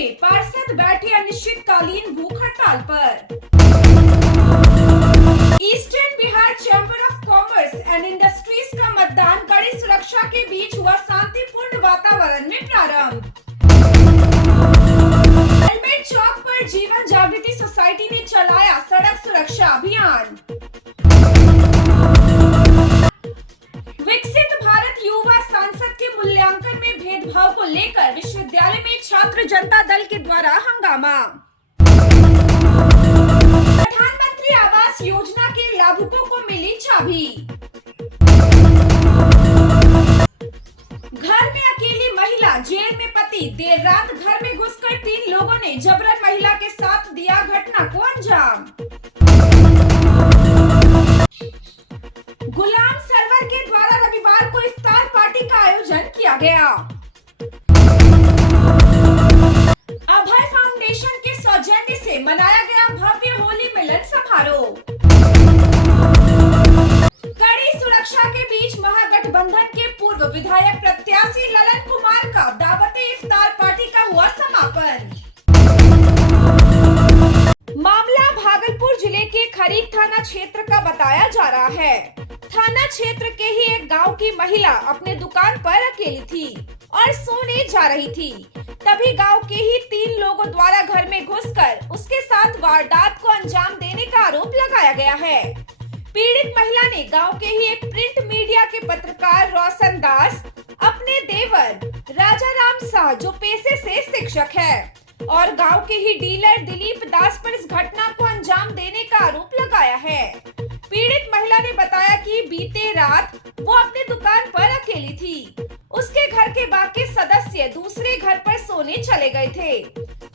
में पार्षद बैठे अनिश्चितकालीन भूख हड़ताल पर। Eastern Bihar chamber of commerce and industries का मतदान कड़ी सुरक्षा के बीच हुआ शांतिपूर्ण वातावरण में प्रारंभ। हेलमेट चौक पर जीवन जागृति सोसाइटी ने चलाया सड़क सुरक्षा अभियान। विकसित भारत युवा सांसद के मूल्यांकन में भेदभाव को लेकर विश्वविद्यालय में छात्र जनता दल के द्वारा हंगामा। प्रधानमंत्री आवास योजना के लाभुकों को मिली चाबी। घर में अकेली महिला, जेल में पति। देर रात घर में घुसकर 3 लोगों ने जबरन महिला के साथ दिया घटना को अंजाम। गुलाम सरवर के द्वारा रविवार को इफ्तार पार्टी का आयोजन किया गया। अभय फाउंडेशन के सौजन्य से मनाया गया भव्य होली मिलन समारोह। कड़ी सुरक्षा के बीच महागठबंधन के पूर्व विधायक प्रत्याशी ललन कुमार का दावते इफ्तार पार्टी का हुआ समापन। मामला भागलपुर जिले के खरीक थाना क्षेत्र का बताया जा रहा है। थाना क्षेत्र के ही एक गांव की महिला अपने दुकान पर अकेली थी और सोने जा रही थी। तभी गांव के ही 3 लोगों द्वारा घर में घुसकर उसके साथ वारदात को अंजाम देने का आरोप लगाया गया है। पीड़ित महिला ने गांव के ही एक प्रिंट मीडिया के पत्रकार रोशन दास, अपने देवर राजा राम शाह जो पेशे से शिक्षक है, और गांव के ही डीलर दिलीप दास पर इस घटना को अंजाम देने का आरोप लगाया है। पीड़ित महिला ने बताया कि बीते रात वो अपनी दुकान पर अकेली थी। उसके घर के बाकी सदस्य दूसरे घर पर सोने चले गए थे।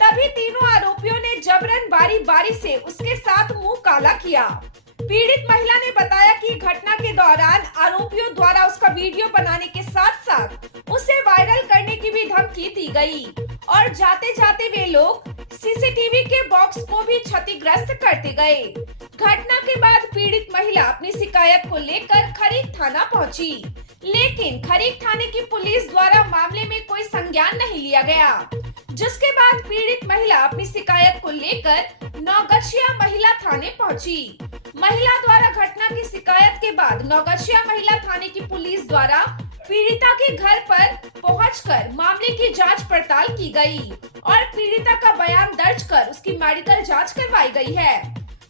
तभी तीनों आरोपियों ने जबरन बारी बारी से उसके साथ मुंह काला किया। पीड़ित महिला ने बताया कि घटना के दौरान आरोपियों द्वारा उसका वीडियो बनाने के साथ साथ उसे वायरल करने की भी धमकी दी गई और जाते जाते वे लोग सीसीटीवी के बॉक्स को भी क्षतिग्रस्त करते गए। घटना के बाद पीड़ित महिला अपनी शिकायत को लेकर खरीक थाना पहुंची, लेकिन खरीक थाने की पुलिस द्वारा मामले में कोई संज्ञान नहीं लिया गया। जिसके बाद पीड़ित महिला अपनी शिकायत को लेकर नौगछिया महिला थाने पहुंची। महिला द्वारा घटना की शिकायत के बाद नौगछिया महिला थाने की पुलिस द्वारा पीड़िता के घर पर पहुंचकर मामले की जांच पड़ताल की गई और पीड़िता का बयान दर्ज कर उसकी मेडिकल जांच करवाई गई है।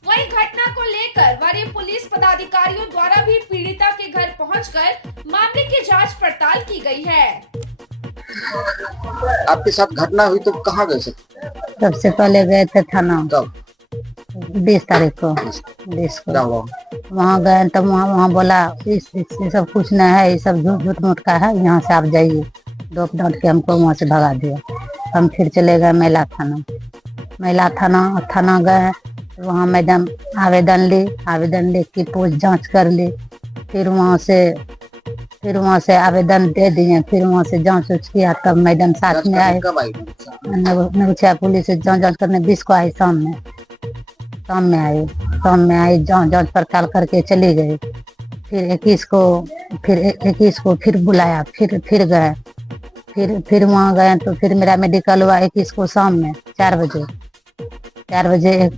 वहीं घटना को लेकर वरीय पुलिस पदाधिकारियों द्वारा भी पीड़िता के घर पहुंचकर मामले की जांच पड़ताल की गई है। आपके साथ घटना हुई तो कहाँ गए? सबसे पहले गए थे थाना। कब? 20 तारीख को। 20 को वहाँ गए तब वहाँ बोला इस सब कुछ नहीं है, ये सब झूठ मूठ का है, यहाँ से आप जाइए। डोप डांट के हमको वहाँ से भगा दिया। हम फिर चले गए महिला थाना गए। वहाँ मैडम आवेदन ली की पूछ जांच कर ली। फिर वहाँ से आवेदन दे दिए। फिर वहाँ से जांच किया तब मैडम साथ में आए। नगछिया पुलिस से जांच करने 20 को आई। शाम में आई जांच पड़ताल करके चली गई। फिर 21 को फिर बुलाया। फिर गए। फिर वहाँ गए तो फिर मेरा मेडिकल हुआ 21 को शाम में 4 बजे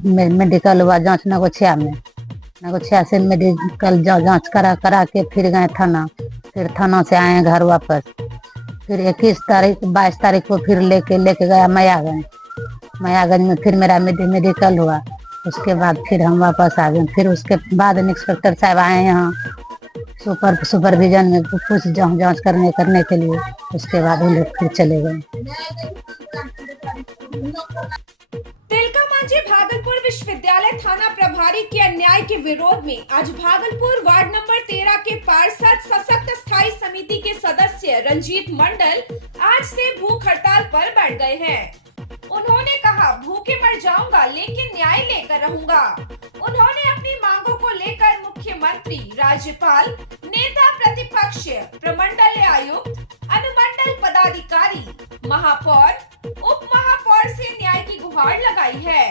मेडिकल हुआ जांच नगोछिया से मेडिकल जांच करा के फिर गए थाना। फिर थाना से आए घर वापस। फिर 22 तारीख को फिर लेके गया मयागंज में फिर मेरा मेडिकल हुआ। उसके बाद फिर हम वापस आ गए। फिर उसके बाद इंस्पेक्टर साहब आए यहाँ सुपरविजन में कुछ जांच करने के लिए। उसके बाद वो लोग फिर चले गए। तिलकामांझी भागलपुर विश्वविद्यालय थाना प्रभारी के अन्याय के विरोध में आज भागलपुर वार्ड नंबर 13 के पार्षद सशक्त स्थायी समिति के सदस्य रंजीत मंडल आज से भूख हड़ताल पर बैठ गए हैं। उन्होंने कहा, भूखे मर जाऊंगा लेकिन न्याय लेकर रहूंगा। उन्होंने अपनी मांगों को लेकर मुख्यमंत्री, राज्यपाल, नेता प्रतिपक्ष, प्रमंडल आयुक्त, अनुमंडल पदाधिकारी, महापौर, उप महापौर से न्याय की गुहार लगाई है।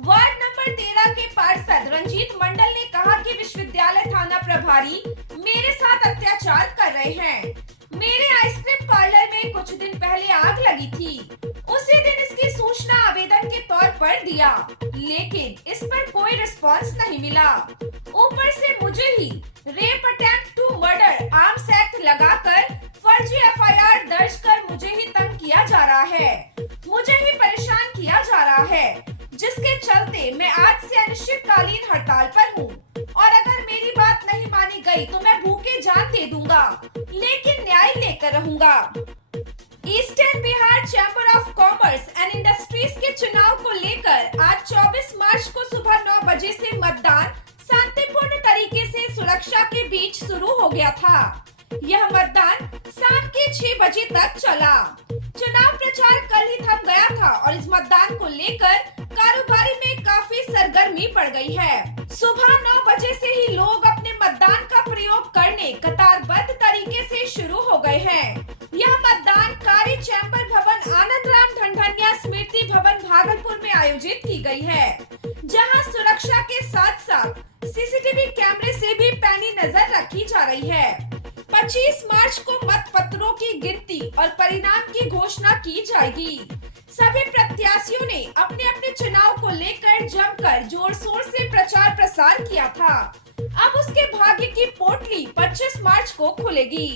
वार्ड नंबर 13 के पार्षद रंजीत मंडल ने कहा कि विश्वविद्यालय थाना प्रभारी मेरे साथ अत्याचार कर रहे हैं। मेरे आइसक्रीम पार्लर में कुछ दिन पहले आग लगी थी। उसी दिन इसकी सूचना थप्पड़ दिया, लेकिन इस पर कोई रिस्पांस नहीं मिला। ऊपर से मुझे ही rape attempt to murder arms act लगाकर फर्जी एफआईआर दर्ज कर मुझे ही तंग किया जा रहा है, मुझे ही परेशान किया जा रहा है, जिसके चलते मैं आज से अनिश्चितकालीन हड़ताल पर हूँ। और अगर मेरी बात नहीं मानी गई तो मैं भूखे जान दे दूंगा, लेकिन न्याय लेकर रहूंगा। Eastern Bihar chamber of commerce and industries के चुनाव को लेकर आज 24 मार्च को सुबह 9 बजे से मतदान शांतिपूर्ण तरीके से सुरक्षा के बीच शुरू हो गया था। यह मतदान शाम के 6 बजे तक चला। चुनाव प्रचार कल ही थम गया था और इस मतदान को लेकर कारोबारी में काफी सरगर्मी बढ़ गई है। सुबह 9 बजे से ही लोग अपने मतदान का प्रयोग करने कतारबद्ध तरीके से शुरू हो गए हैं। यह मतदान कार्य चैम्बर भवन आनंद राम ढंढनिया स्मृति भवन भागलपुर में आयोजित की गई है, जहां सुरक्षा के साथ साथ सीसीटीवी कैमरे से भी पैनी नजर रखी जा रही है। 25 मार्च को मत पत्रों की गिनती और परिणाम की घोषणा की जाएगी। सभी प्रत्याशियों ने अपने अपने चुनाव को लेकर जमकर जोर शोर से प्रचार प्रसार किया था। अब उसके भाग्य की पोटली 25 मार्च को खुलेगी।